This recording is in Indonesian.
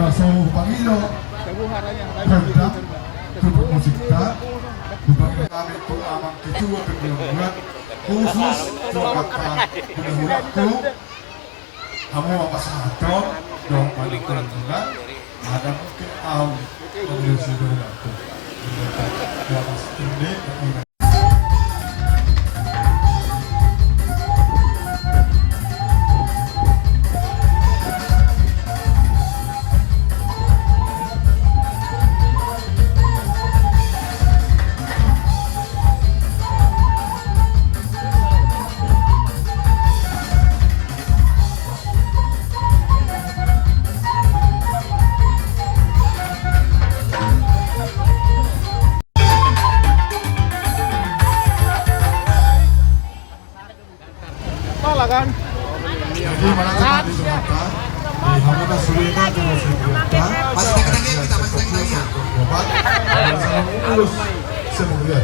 Rasul Pangilo, Perdam, Tubuh Musikta, Bupati kami itu aman ketua kebenaran khusus Tuakan Penahuraku, kamu apa satu dong pada kebenaran, ada mungkin tahu mengurusi berlaku. Ini kan? jadi mana tempat di Jakarta di Hamada Surya terus Jakarta Masih kita masih obat sama urus semua